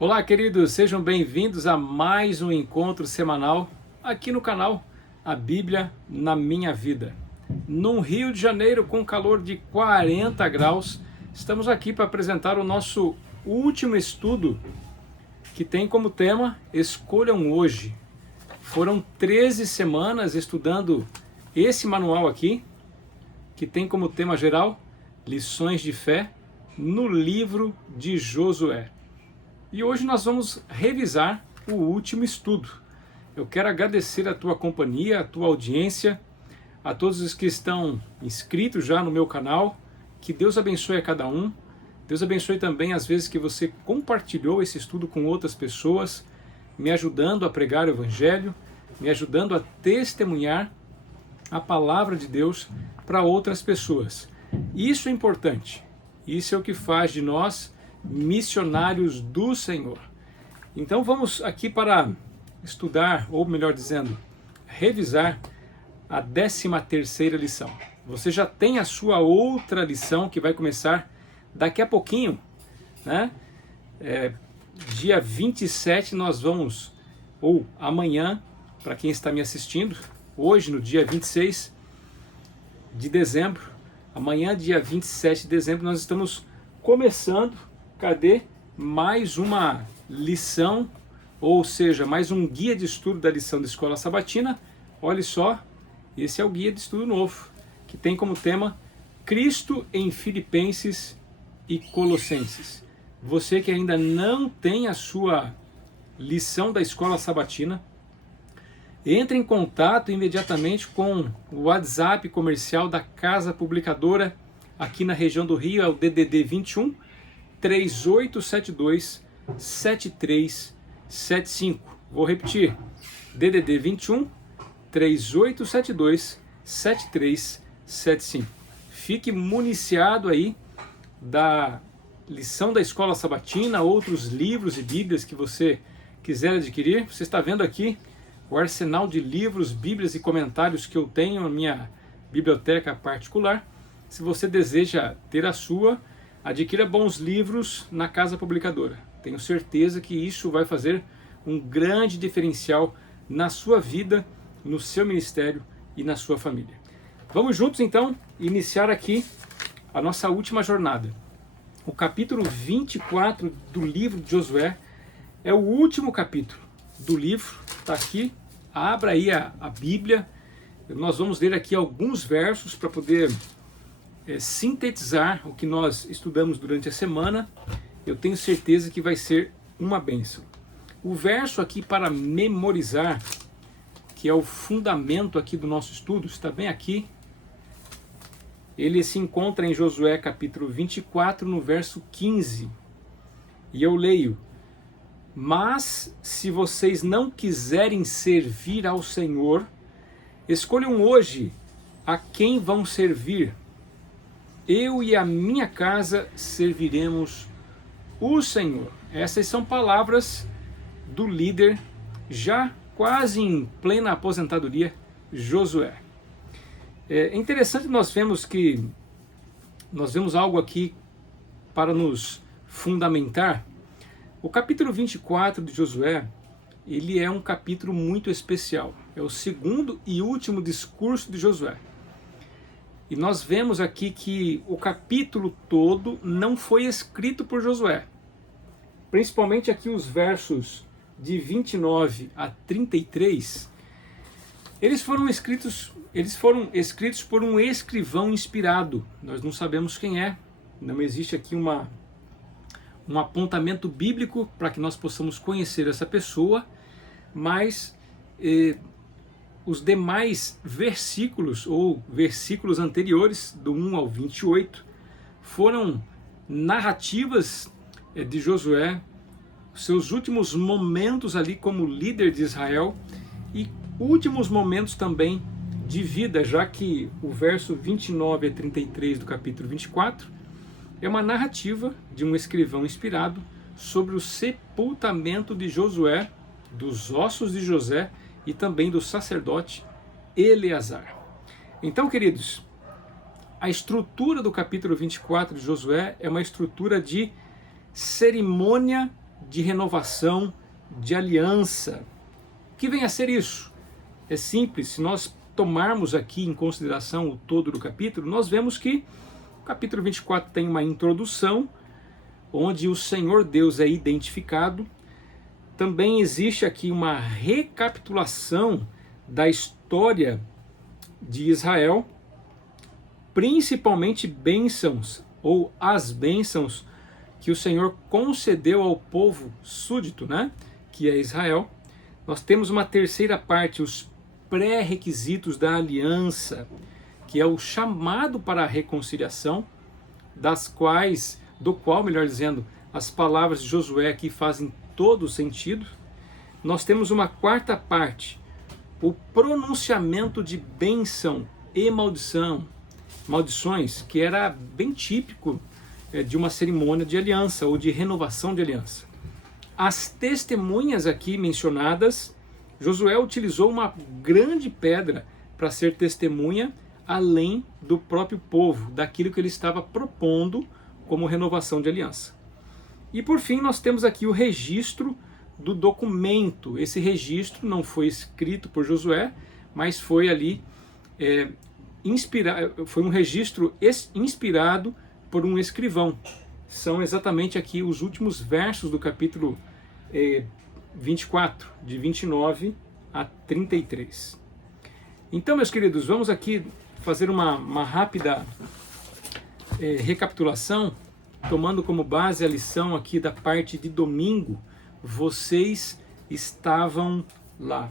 Olá, queridos, sejam bem-vindos a mais um encontro semanal aqui no canal A Bíblia na Minha Vida. Num Rio de Janeiro com calor de 40 graus, estamos aqui para apresentar o nosso último estudo que tem como tema Escolham Hoje. Foram 13 semanas estudando esse manual aqui, que tem como tema geral Lições de Fé no livro de Josué. E hoje nós vamos revisar o último estudo. Eu quero agradecer a tua companhia, a tua audiência, a todos os que estão inscritos já no meu canal. Que Deus abençoe a cada um. Deus abençoe também as vezes que você compartilhou esse estudo com outras pessoas, me ajudando a pregar o Evangelho, me ajudando a testemunhar a palavra de Deus para outras pessoas. Isso é importante. Isso é o que faz de nós missionários do Senhor. Então vamos aqui para estudar, ou melhor dizendo, revisar a 13ª lição. Você já tem a sua outra lição que vai começar daqui a pouquinho, né? Dia 27 nós vamos, ou amanhã, para quem está me assistindo, hoje no dia 26 de dezembro, amanhã dia 27 de dezembro nós estamos começando mais uma lição, ou seja, mais um guia de estudo da lição da Escola Sabatina. Olha só, esse é o guia de estudo novo, que tem como tema Cristo em Filipenses e Colossenses. Você que ainda não tem a sua lição da Escola Sabatina, entre em contato imediatamente com o WhatsApp comercial da Casa Publicadora, aqui na região do Rio, é o DDD 21 3872 7375. Vou repetir, DDD 21 3872 7375. Fique municiado aí da lição da Escola Sabatina, outros livros e bíblias que você quiser adquirir. Você está vendo aqui o arsenal de livros, bíblias e comentários que eu tenho na minha biblioteca particular. Se você deseja ter a sua, adquira bons livros na Casa Publicadora. Tenho certeza que isso vai fazer um grande diferencial na sua vida, no seu ministério e na sua família. Vamos juntos então iniciar aqui a nossa última jornada. O capítulo 24 do livro de Josué é o último capítulo do livro. Está aqui, abra aí a Bíblia. Nós vamos ler aqui alguns versos para poder sintetizar o que nós estudamos durante a semana. Eu tenho certeza que vai ser uma bênção. O verso aqui para memorizar, que é o fundamento aqui do nosso estudo, está bem aqui. Ele se encontra em Josué capítulo 24, no verso 15. E eu leio: Mas se vocês não quiserem servir ao Senhor, escolham hoje a quem vão servir. Eu e a minha casa serviremos o Senhor. Essas são palavras do líder, já quase em plena aposentadoria, Josué. É interessante nós vemos algo aqui para nos fundamentar. O capítulo 24 de Josué, ele é um capítulo muito especial. É o segundo e último discurso de Josué. E nós vemos aqui que o capítulo todo não foi escrito por Josué. Principalmente aqui os versos de 29 a 33, eles foram escritos por um escrivão inspirado. Nós não sabemos quem é, não existe aqui um apontamento bíblico para que nós possamos conhecer essa pessoa, mas os demais versículos, ou versículos anteriores, do 1 ao 28, foram narrativas de Josué, seus últimos momentos ali como líder de Israel e últimos momentos também de vida, já que o verso 29 a 33 do capítulo 24 é uma narrativa de um escrivão inspirado sobre o sepultamento de Josué, dos ossos de José e também do sacerdote Eleazar. Então, queridos, a estrutura do capítulo 24 de Josué é uma estrutura de cerimônia de renovação, de aliança. O que vem a ser isso? É simples, se nós tomarmos aqui em consideração o todo do capítulo, nós vemos que o capítulo 24 tem uma introdução, onde o Senhor Deus é identificado. Também existe aqui uma recapitulação da história de Israel, principalmente bênçãos, ou as bênçãos que o Senhor concedeu ao povo súdito, né? Que é Israel. Nós temos uma terceira parte, os pré-requisitos da aliança, que é o chamado para a reconciliação, do qual, melhor dizendo, as palavras de Josué aqui fazem todo sentido. Nós temos uma quarta parte, o pronunciamento de bênção e maldições, que era bem típico de uma cerimônia de aliança ou de renovação de aliança. As testemunhas aqui mencionadas, Josué utilizou uma grande pedra para ser testemunha além do próprio povo, daquilo que ele estava propondo como renovação de aliança. E por fim nós temos aqui o registro do documento. Esse registro não foi escrito por Josué, mas foi ali foi um registro inspirado por um escrivão. São exatamente aqui os últimos versos do capítulo 24, de 29 a 33. Então, meus queridos, vamos aqui fazer uma rápida recapitulação, tomando como base a lição aqui da parte de domingo. Vocês estavam lá.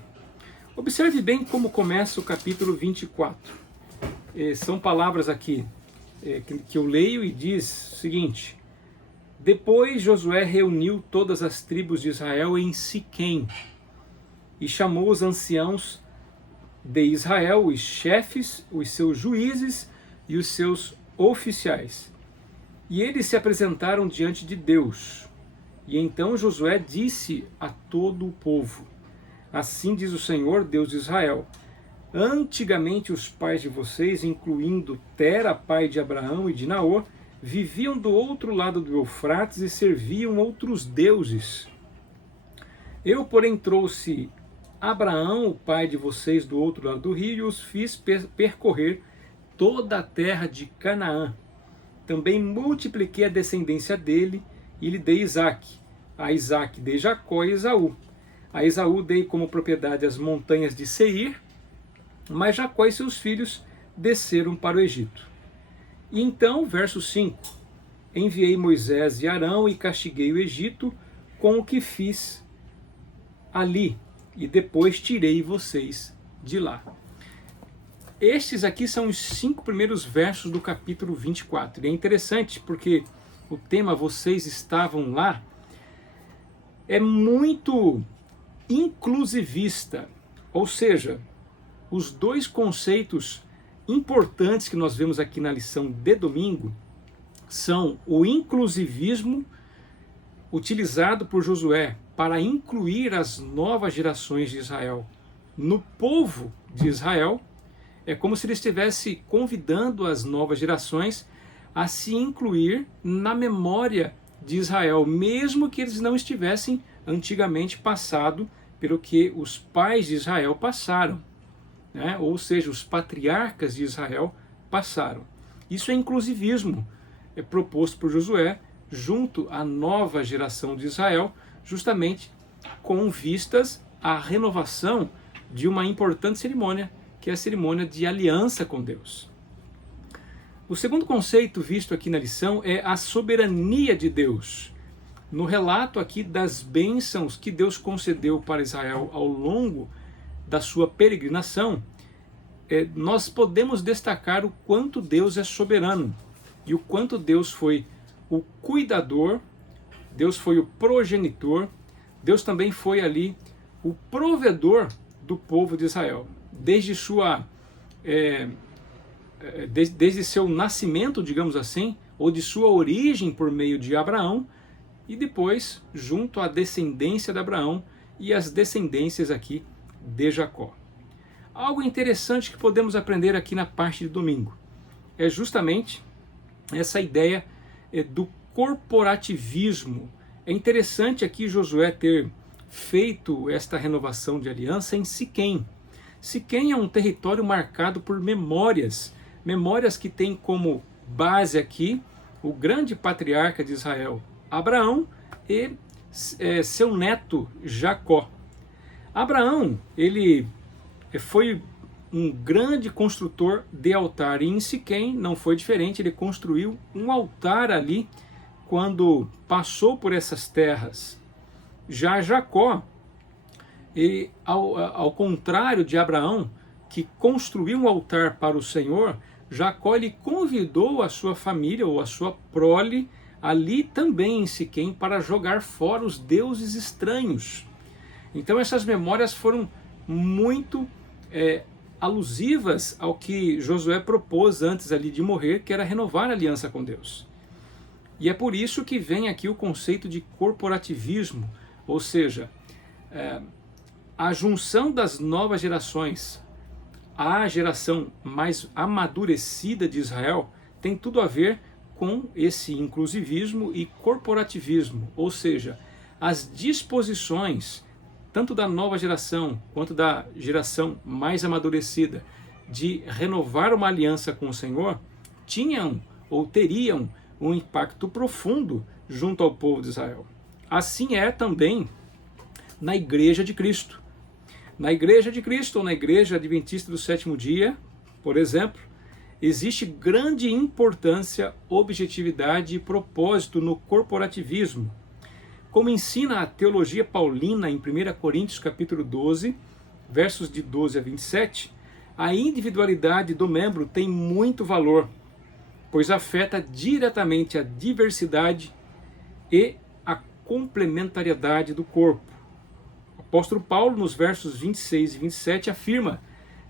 Observe bem como começa o capítulo 24. São palavras aqui que eu leio e diz o seguinte: depois Josué reuniu todas as tribos de Israel em Siquém e chamou os anciãos de Israel, os chefes, os seus juízes e os seus oficiais. E eles se apresentaram diante de Deus. E então Josué disse a todo o povo: assim diz o Senhor, Deus de Israel: antigamente os pais de vocês, incluindo Tera, pai de Abraão e de Naor, viviam do outro lado do Eufrates e serviam outros deuses. Eu, porém, trouxe Abraão, o pai de vocês, do outro lado do rio, e os fiz percorrer toda a terra de Canaã. Também multipliquei a descendência dele e lhe dei Isaque. A Isaque dei Jacó e Esaú. A Esaú dei como propriedade as montanhas de Seir, mas Jacó e seus filhos desceram para o Egito. E então, verso 5, enviei Moisés e Arão e castiguei o Egito com o que fiz ali, e depois tirei vocês de lá. Estes aqui são os 5 primeiros versos do capítulo 24. E é interessante porque o tema "Vocês estavam lá" é muito inclusivista, ou seja, os dois conceitos importantes que nós vemos aqui na lição de domingo são o inclusivismo utilizado por Josué para incluir as novas gerações de Israel no povo de Israel. É como se ele estivesse convidando as novas gerações a se incluir na memória de Israel, mesmo que eles não estivessem antigamente passado pelo que os pais de Israel passaram, né? Ou seja, os patriarcas de Israel passaram. Isso é inclusivismo, é proposto por Josué junto à nova geração de Israel, justamente com vistas à renovação de uma importante cerimônia, que é a cerimônia de aliança com Deus. O segundo conceito visto aqui na lição é a soberania de Deus. No relato aqui das bênçãos que Deus concedeu para Israel ao longo da sua peregrinação, nós podemos destacar o quanto Deus é soberano e o quanto Deus foi o cuidador, Deus foi o progenitor, Deus também foi ali o provedor do povo de Israel. Desde seu nascimento, digamos assim, ou de sua origem por meio de Abraão, e depois junto à descendência de Abraão e as descendências aqui de Jacó. Algo interessante que podemos aprender aqui na parte de domingo é justamente essa ideia do corporativismo É interessante aqui Josué ter feito esta renovação de aliança em Siquém. Siquém é um território marcado por memórias que tem como base aqui o grande patriarca de Israel, Abraão, e seu neto Jacó. Abraão, ele foi um grande construtor de altar, e em Siquém não foi diferente, ele construiu um altar ali quando passou por essas terras. Já Jacó, ele, ao contrário de Abraão, que construiu um altar para o Senhor, Jacó ele convidou a sua família ou a sua prole ali também em Siquém para jogar fora os deuses estranhos. Então essas memórias foram muito alusivas ao que Josué propôs antes ali de morrer, que era renovar a aliança com Deus. E é por isso que vem aqui o conceito de corporativismo, ou seja, a junção das novas gerações à geração mais amadurecida de Israel tem tudo a ver com esse inclusivismo e corporativismo, ou seja, as disposições tanto da nova geração quanto da geração mais amadurecida de renovar uma aliança com o Senhor tinham ou teriam um impacto profundo junto ao povo de Israel. Assim é também na Igreja de Cristo. Na Igreja de Cristo ou na Igreja Adventista do Sétimo Dia, por exemplo, existe grande importância, objetividade e propósito no corporativismo. Como ensina a teologia paulina em 1 Coríntios capítulo 12, versos de 12 a 27, a individualidade do membro tem muito valor, pois afeta diretamente a diversidade e a complementariedade do corpo. O apóstolo Paulo, nos versos 26 e 27, afirma: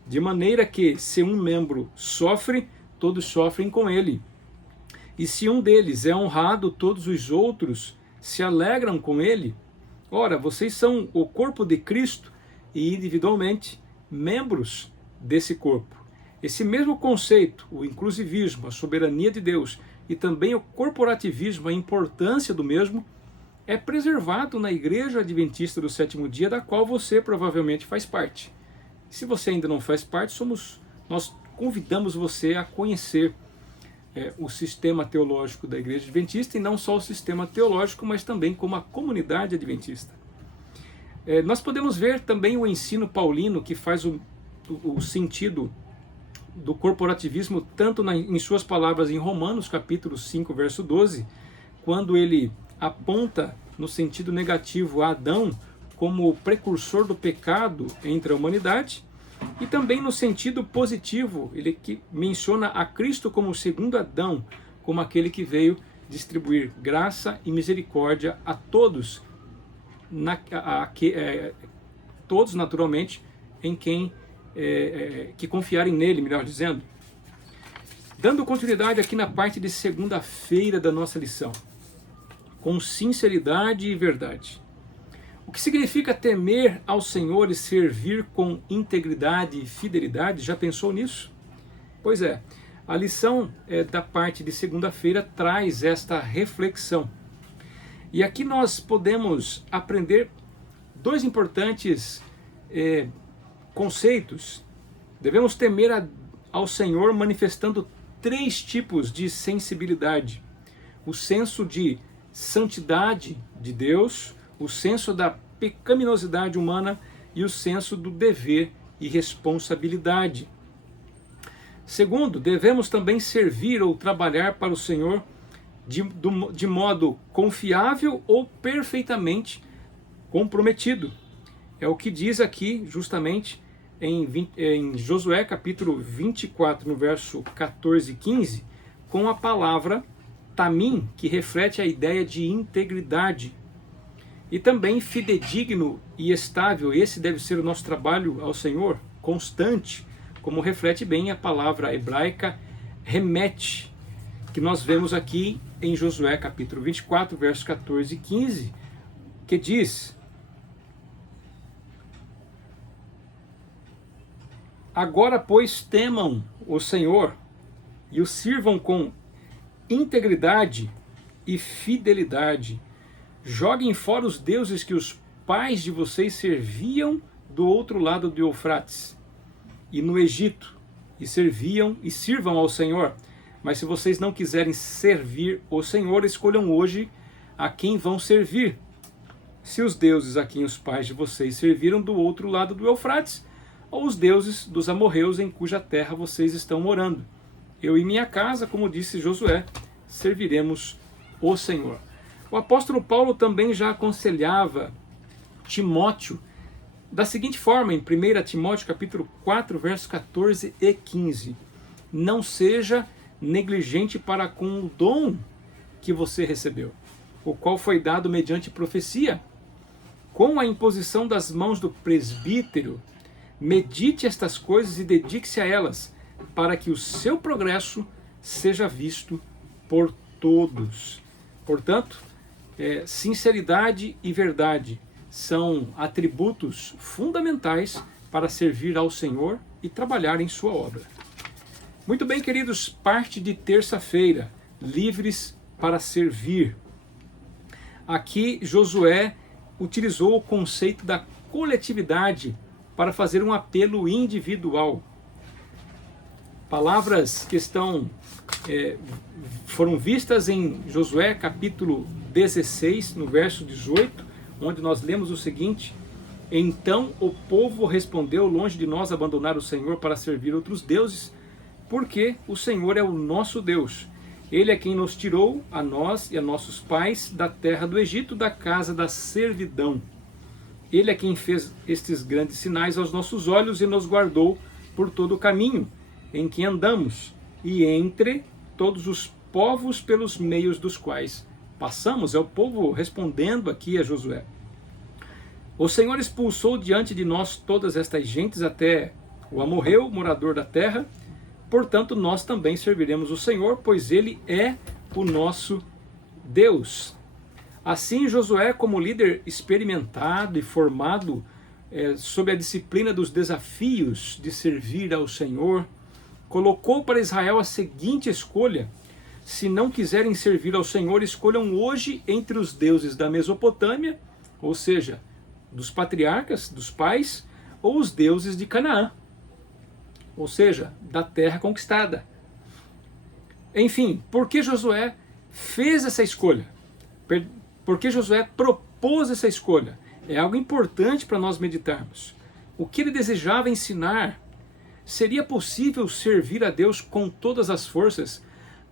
de maneira que, se um membro sofre, todos sofrem com ele. E se um deles é honrado, todos os outros se alegram com ele. Ora, vocês são o corpo de Cristo e individualmente membros desse corpo. Esse mesmo conceito, o inclusivismo, a soberania de Deus e também o corporativismo, a importância do mesmo, é preservado na Igreja Adventista do Sétimo Dia, da qual você provavelmente faz parte. Se você ainda não faz parte, nós convidamos você a conhecer o sistema teológico da Igreja Adventista, e não só o sistema teológico, mas também como a comunidade adventista. Nós podemos ver também o ensino paulino, que faz o sentido do corporativismo, tanto em suas palavras em Romanos, capítulo 5, verso 12, quando ele aponta no sentido negativo a Adão como o precursor do pecado entre a humanidade, e também no sentido positivo, ele que menciona a Cristo como o segundo Adão, como aquele que veio distribuir graça e misericórdia a todos, todos naturalmente, em quem que confiarem nele, melhor dizendo. Dando continuidade aqui na parte de segunda-feira da nossa lição, com sinceridade e verdade. O que significa temer ao Senhor e servir com integridade e fidelidade? Já pensou nisso? Pois é, a lição da parte de segunda-feira traz esta reflexão. E aqui nós podemos aprender dois importantes conceitos. Devemos temer ao Senhor manifestando 3 tipos de sensibilidade: o senso de santidade de Deus, o senso da pecaminosidade humana e o senso do dever e responsabilidade. Segundo, devemos também servir ou trabalhar para o Senhor de modo confiável ou perfeitamente comprometido. É o que diz aqui justamente em Josué capítulo 24, no verso 14 e 15, com a palavra tamim, que reflete a ideia de integridade. E também fidedigno e estável, esse deve ser o nosso trabalho ao Senhor, constante, como reflete bem a palavra hebraica remete, que nós vemos aqui em Josué capítulo 24, versos 14 e 15, que diz: agora, pois, temam o Senhor e o sirvam com integridade e fidelidade, Joguem fora os deuses que os pais de vocês serviam do outro lado do Eufrates e no Egito, e sirvam ao Senhor. Mas se vocês não quiserem servir o Senhor, escolham hoje a quem vão servir. Se os deuses a quem os pais de vocês serviram do outro lado do Eufrates, ou os deuses dos amorreus em cuja terra vocês estão morando. Eu e minha casa, como disse Josué, serviremos o Senhor. O apóstolo Paulo também já aconselhava Timóteo da seguinte forma, em 1 Timóteo capítulo 4, versos 14 e 15. Não seja negligente para com o dom que você recebeu, o qual foi dado mediante profecia, com a imposição das mãos do presbítero. Medite estas coisas e dedique-se a elas, para que o seu progresso seja visto por todos. Portanto, sinceridade e verdade são atributos fundamentais para servir ao Senhor e trabalhar em sua obra. Muito bem, queridos, parte de terça-feira, livres para servir. Aqui Josué utilizou o conceito da coletividade para fazer um apelo individual. Palavras que foram vistas em Josué capítulo 16, no verso 18, onde nós lemos o seguinte: então o povo respondeu, longe de nós abandonar o Senhor para servir outros deuses, porque o Senhor é o nosso Deus. Ele é quem nos tirou, a nós e a nossos pais, da terra do Egito, da casa da servidão. Ele é quem fez estes grandes sinais aos nossos olhos e nos guardou por todo o caminho em que andamos e entre todos os povos pelos meios dos quais passamos. É o povo respondendo aqui a Josué. O Senhor expulsou diante de nós todas estas gentes, até o amorreu, morador da terra. Portanto, nós também serviremos o Senhor, pois Ele é o nosso Deus. Assim, Josué, como líder experimentado e formado sob a disciplina dos desafios de servir ao Senhor, colocou para Israel a seguinte escolha: se não quiserem servir ao Senhor, escolham hoje entre os deuses da Mesopotâmia, ou seja, dos patriarcas, dos pais, ou os deuses de Canaã, ou seja, da terra conquistada. Enfim, por que Josué fez essa escolha? Por que Josué propôs essa escolha? É algo importante para nós meditarmos. O que ele desejava ensinar? Seria possível servir a Deus com todas as forças,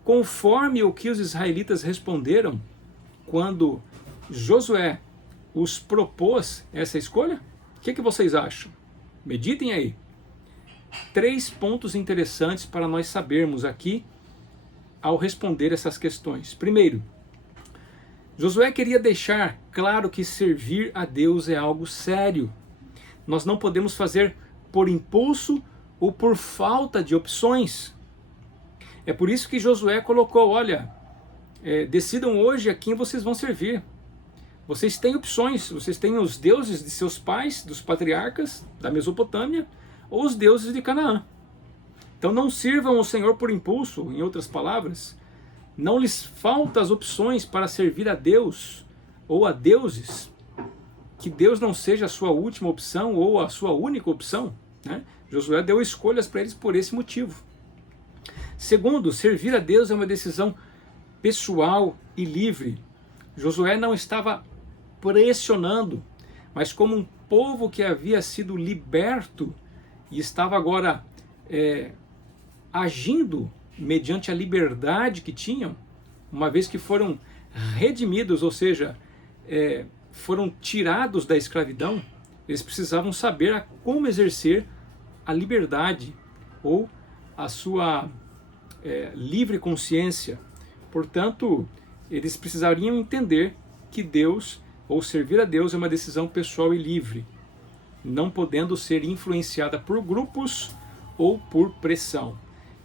conforme o que os israelitas responderam quando Josué os propôs essa escolha? O que vocês acham? Meditem aí. 3 pontos interessantes para nós sabermos aqui ao responder essas questões. Primeiro, Josué queria deixar claro que servir a Deus é algo sério. Nós não podemos fazer por impulso ou por falta de opções. É por isso que Josué colocou, olha, decidam hoje a quem vocês vão servir. Vocês têm opções, vocês têm os deuses de seus pais, dos patriarcas da Mesopotâmia, ou os deuses de Canaã. Então não sirvam o Senhor por impulso, em outras palavras. Não lhes faltam as opções para servir a Deus ou a deuses. Que Deus não seja a sua última opção ou a sua única opção, né? Josué deu escolhas para eles por esse motivo. Segundo, servir a Deus é uma decisão pessoal e livre. Josué não estava pressionando, mas como um povo que havia sido liberto e estava agora agindo mediante a liberdade que tinham, uma vez que foram redimidos, ou seja, foram tirados da escravidão, eles precisavam saber como exercer a liberdade ou a sua livre consciência. Portanto, eles precisariam entender que Deus, ou servir a Deus, é uma decisão pessoal e livre, não podendo ser influenciada por grupos ou por pressão.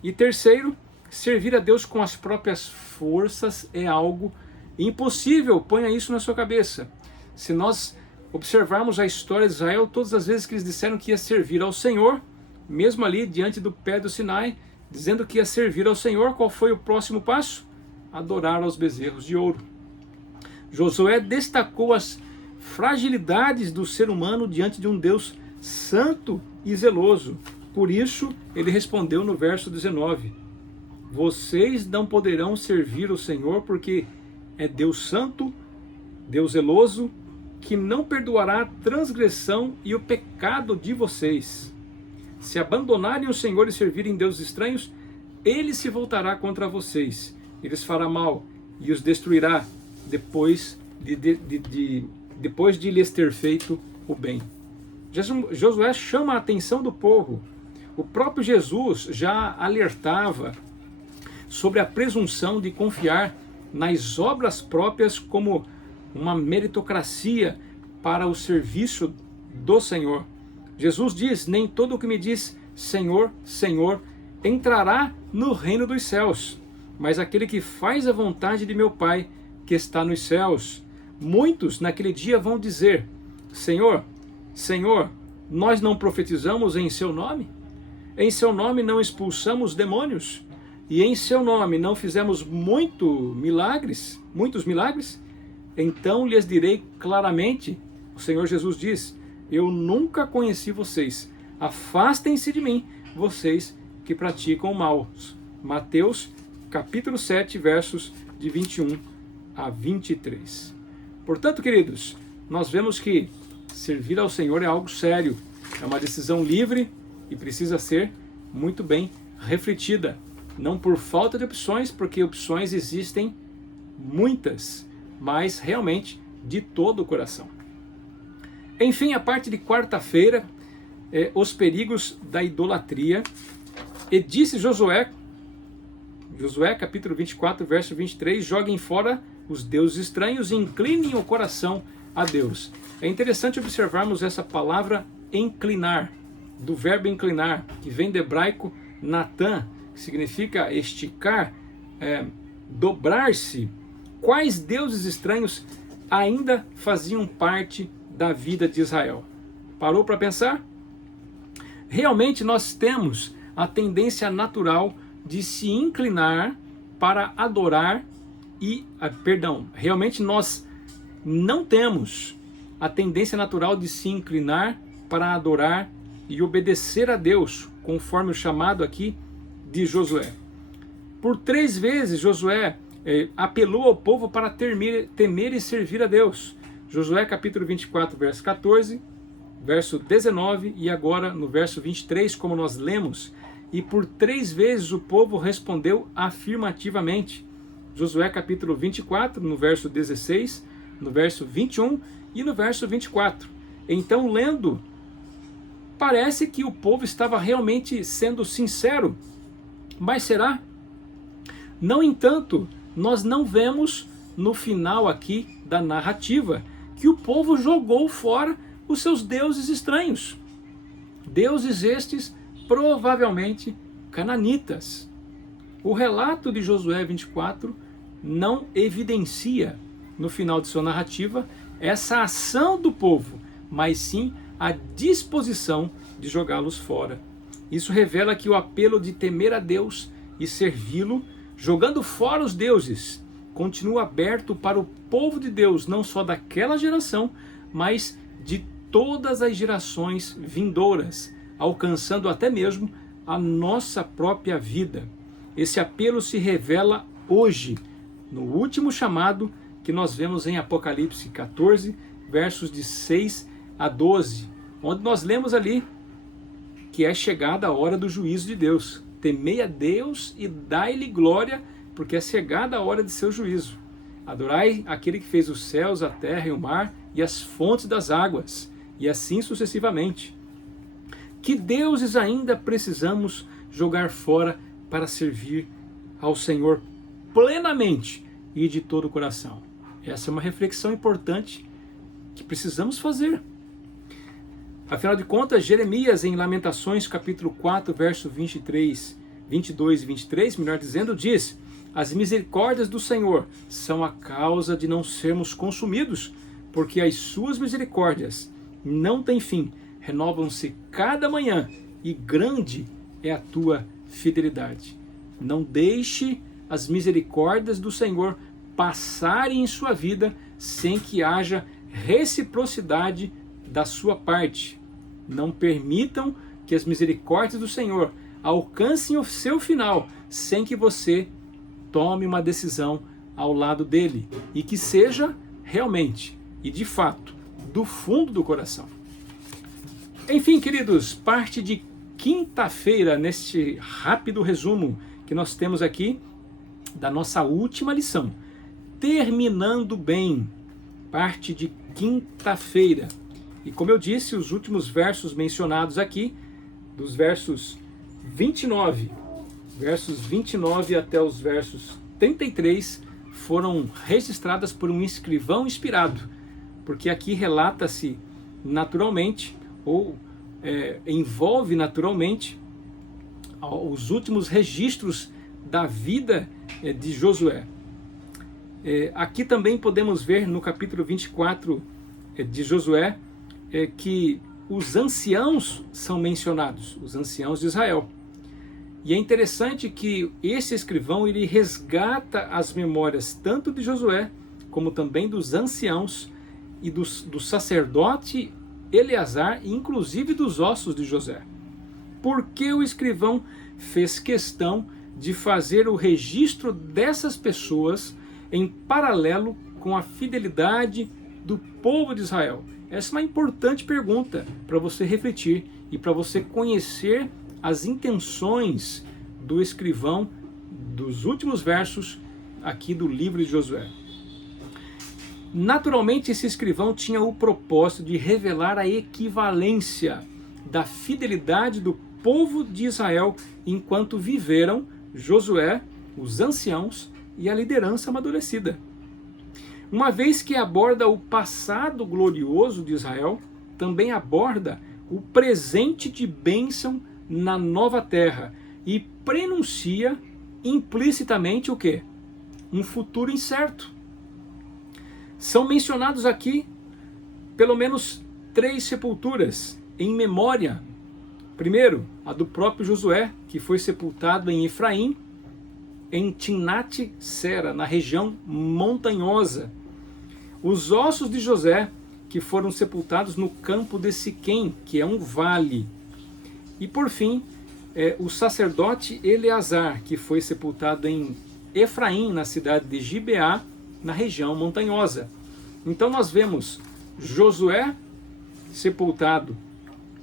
E terceiro, servir a Deus com as próprias forças é algo impossível. Ponha isso na sua cabeça. Se nós observarmos a história de Israel, todas as vezes que eles disseram que ia servir ao Senhor, mesmo ali diante do pé do Sinai, dizendo que ia servir ao Senhor, qual foi o próximo passo? Adorar aos bezerros de ouro. Josué destacou as fragilidades do ser humano diante de um Deus santo e zeloso. Por isso, ele respondeu no verso 19: vocês não poderão servir o Senhor, porque é Deus santo, Deus zeloso, que não perdoará a transgressão e o pecado de vocês. Se abandonarem o Senhor e servirem deuses estranhos, ele se voltará contra vocês. Ele os fará mal e os destruirá depois de lhes ter feito o bem. Josué chama a atenção do povo. O próprio Jesus já alertava sobre a presunção de confiar nas obras próprias como uma meritocracia para o serviço do Senhor. Jesus diz: nem todo o que me diz Senhor, Senhor, entrará no reino dos céus, mas aquele que faz a vontade de meu Pai que está nos céus. Muitos naquele dia vão dizer: Senhor, Senhor, nós não profetizamos em seu nome? Em seu nome não expulsamos demônios? E em seu nome não fizemos muitos milagres? Então lhes direi claramente, o Senhor Jesus diz: eu nunca conheci vocês. Afastem-se de mim, vocês que praticam o mal. Mateus capítulo 7, versos de 21 a 23. Portanto, queridos, nós vemos que servir ao Senhor é algo sério, é uma decisão livre e precisa ser muito bem refletida. Não por falta de opções, porque opções existem muitas, mas realmente de todo o coração. Enfim, a parte de quarta-feira, os perigos da idolatria. E disse Josué capítulo 24, verso 23, joguem fora os deuses estranhos e inclinem o coração a Deus. É interessante observarmos essa palavra inclinar, do verbo inclinar, que vem do hebraico natan, que significa esticar, dobrar-se. Quais deuses estranhos ainda faziam parte da vida de Israel? Parou para pensar? Realmente nós temos a tendência natural de se inclinar para adorar realmente nós não temos a tendência natural de se inclinar para adorar e obedecer a Deus, conforme o chamado aqui de Josué. Por 3 vezes Josué apelou ao povo para temer e servir a Deus. Josué capítulo 24, verso 14, verso 19 e agora no verso 23, como nós lemos. E por 3 vezes o povo respondeu afirmativamente. Josué capítulo 24, no verso 16, no verso 21 e no verso 24. Então, lendo, parece que o povo estava realmente sendo sincero. Mas será? No entanto, nós não vemos no final aqui da narrativa que o povo jogou fora os seus deuses estranhos. Deuses estes provavelmente cananitas. O relato de Josué 24 não evidencia, no final de sua narrativa, essa ação do povo, mas sim a disposição de jogá-los fora. Isso revela que o apelo de temer a Deus e servi-lo, jogando fora os deuses, continua aberto para o povo de Deus, não só daquela geração, mas de todas as gerações vindouras, alcançando até mesmo a nossa própria vida. Esse apelo se revela hoje, no último chamado que nós vemos em Apocalipse 14, versos de 6 a 12, onde nós lemos ali que é chegada a hora do juízo de Deus. Temei a Deus e dai-lhe glória, porque é chegada a hora de seu juízo. Adorai aquele que fez os céus, a terra e o mar e as fontes das águas, e assim sucessivamente. Que deuses ainda precisamos jogar fora para servir ao Senhor plenamente e de todo o coração? Essa é uma reflexão importante que precisamos fazer. Afinal de contas, Jeremias, em Lamentações, capítulo 4, verso 22 e 23, melhor dizendo, diz: as misericórdias do Senhor são a causa de não sermos consumidos, porque as suas misericórdias não têm fim, renovam-se cada manhã, e grande é a tua fidelidade. Não deixe as misericórdias do Senhor passarem em sua vida sem que haja reciprocidade da sua parte. Não permitam que as misericórdias do Senhor alcancem o seu final sem que você tome uma decisão ao lado dele e que seja realmente e de fato do fundo do coração. Enfim, queridos, parte de quinta-feira neste rápido resumo que nós temos aqui da nossa última lição, terminando bem, parte de quinta-feira. E como eu disse, os últimos versos mencionados aqui, dos versos 29 até os versos 33, foram registradas por um escrivão inspirado, porque aqui relata-se naturalmente, ou envolve naturalmente, os últimos registros da vida de Josué. Aqui também podemos ver no capítulo 24 de Josué que os anciãos são mencionados, os anciãos de Israel. E é interessante que esse escrivão ele resgata as memórias tanto de Josué, como também dos anciãos e do sacerdote Eleazar, e inclusive dos ossos de José. Por que o escrivão fez questão de fazer o registro dessas pessoas em paralelo com a fidelidade do povo de Israel? Essa é uma importante pergunta para você refletir e para você conhecer as intenções do escrivão dos últimos versos aqui do livro de Josué. Naturalmente, esse escrivão tinha o propósito de revelar a equivalência da fidelidade do povo de Israel enquanto viveram Josué, os anciãos e a liderança amadurecida. Uma vez que aborda o passado glorioso de Israel, também aborda o presente de bênção na nova terra e prenuncia implicitamente o quê? Um futuro incerto. São mencionados aqui pelo menos 3 sepulturas em memória. Primeiro, a do próprio Josué, que foi sepultado em Efraim, em Timnat-Sera, na região montanhosa. Os ossos de José, que foram sepultados no campo de Siquém, que é um vale. E por fim, o sacerdote Eleazar, que foi sepultado em Efraim, na cidade de Gibeá, na região montanhosa. Então nós vemos Josué sepultado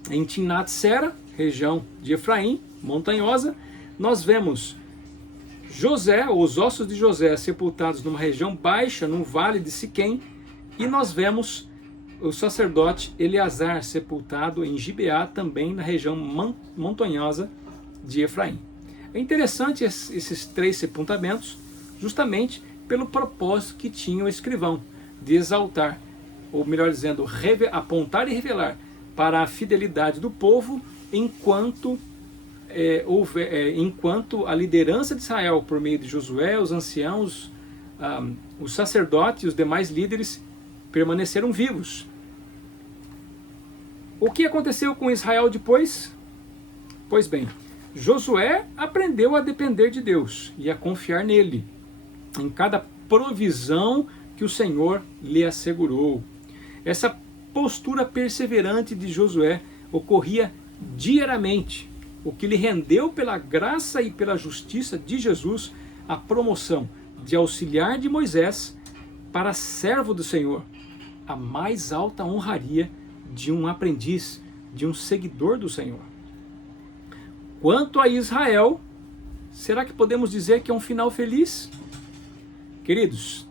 em Timnat-Sera, região de Efraim, montanhosa. Nós vemos José, os ossos de José sepultados numa região baixa, num vale de Siquém, e nós vemos o sacerdote Eleazar sepultado em Gibeá, também na região montanhosa de Efraim. É interessante esses 3 sepultamentos, justamente pelo propósito que tinha o escrivão, de exaltar, ou melhor dizendo, apontar e revelar para a fidelidade do povo enquanto a liderança de Israel, por meio de Josué, os anciãos, os sacerdotes e os demais líderes permaneceram vivos. O que aconteceu com Israel depois? Pois bem, Josué aprendeu a depender de Deus e a confiar nele, em cada provisão que o Senhor lhe assegurou. Essa postura perseverante de Josué ocorria diariamente, o que lhe rendeu, pela graça e pela justiça de Jesus, a promoção de auxiliar de Moisés para servo do Senhor, a mais alta honraria de um aprendiz, de um seguidor do Senhor. Quanto a Israel, será que podemos dizer que é um final feliz? Queridos,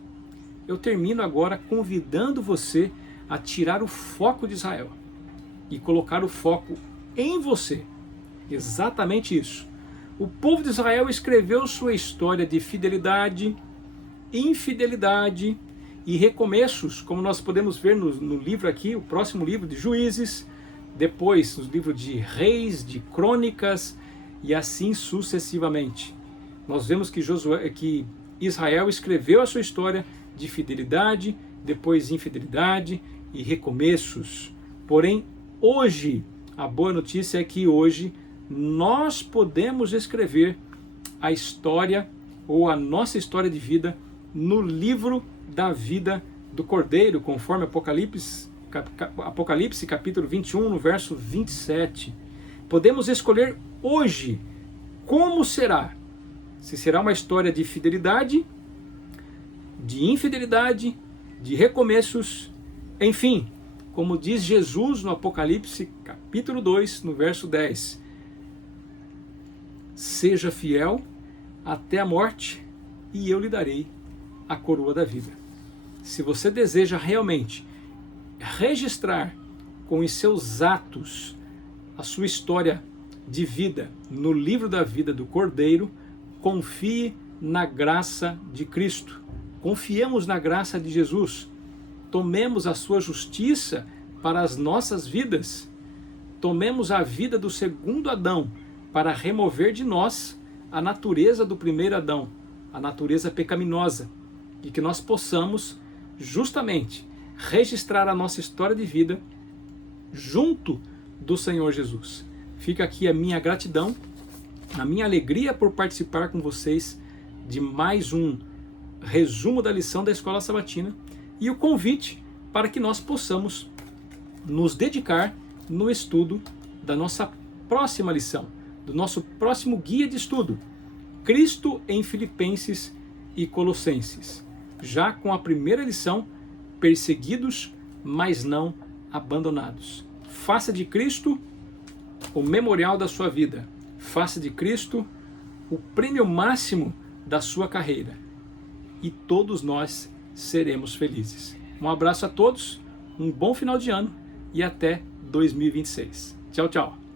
eu termino agora convidando você a tirar o foco de Israel e colocar o foco em você. Exatamente isso. O povo de Israel escreveu sua história de fidelidade, infidelidade e recomeços, como nós podemos ver no livro aqui, o próximo livro de Juízes, depois os livros de Reis, de Crônicas e assim sucessivamente. Nós vemos que Israel escreveu a sua história de fidelidade, depois infidelidade e recomeços. Porém, hoje, a boa notícia é que hoje nós podemos escrever a história ou a nossa história de vida no livro da vida do Cordeiro, conforme Apocalipse capítulo 21, no verso 27. Podemos escolher hoje como será. Se será uma história de fidelidade, de infidelidade, de recomeços, enfim, como diz Jesus no Apocalipse capítulo 2, no verso 10. Seja fiel até a morte e eu lhe darei a coroa da vida. Se você deseja realmente registrar com os seus atos a sua história de vida no livro da vida do Cordeiro, confie na graça de Cristo. Confiemos na graça de Jesus. Tomemos a sua justiça para as nossas vidas. Tomemos a vida do segundo Adão para remover de nós a natureza do primeiro Adão, a natureza pecaminosa, e que nós possamos justamente registrar a nossa história de vida junto do Senhor Jesus. Fica aqui a minha gratidão, a minha alegria por participar com vocês de mais um resumo da lição da Escola Sabatina e o convite para que nós possamos nos dedicar no estudo da nossa próxima lição, do nosso próximo guia de estudo, Cristo em Filipenses e Colossenses, já com a primeira lição, perseguidos, mas não abandonados. Faça de Cristo o memorial da sua vida. Faça de Cristo o prêmio máximo da sua carreira. E todos nós seremos felizes. Um abraço a todos, um bom final de ano e até 2026. Tchau, tchau.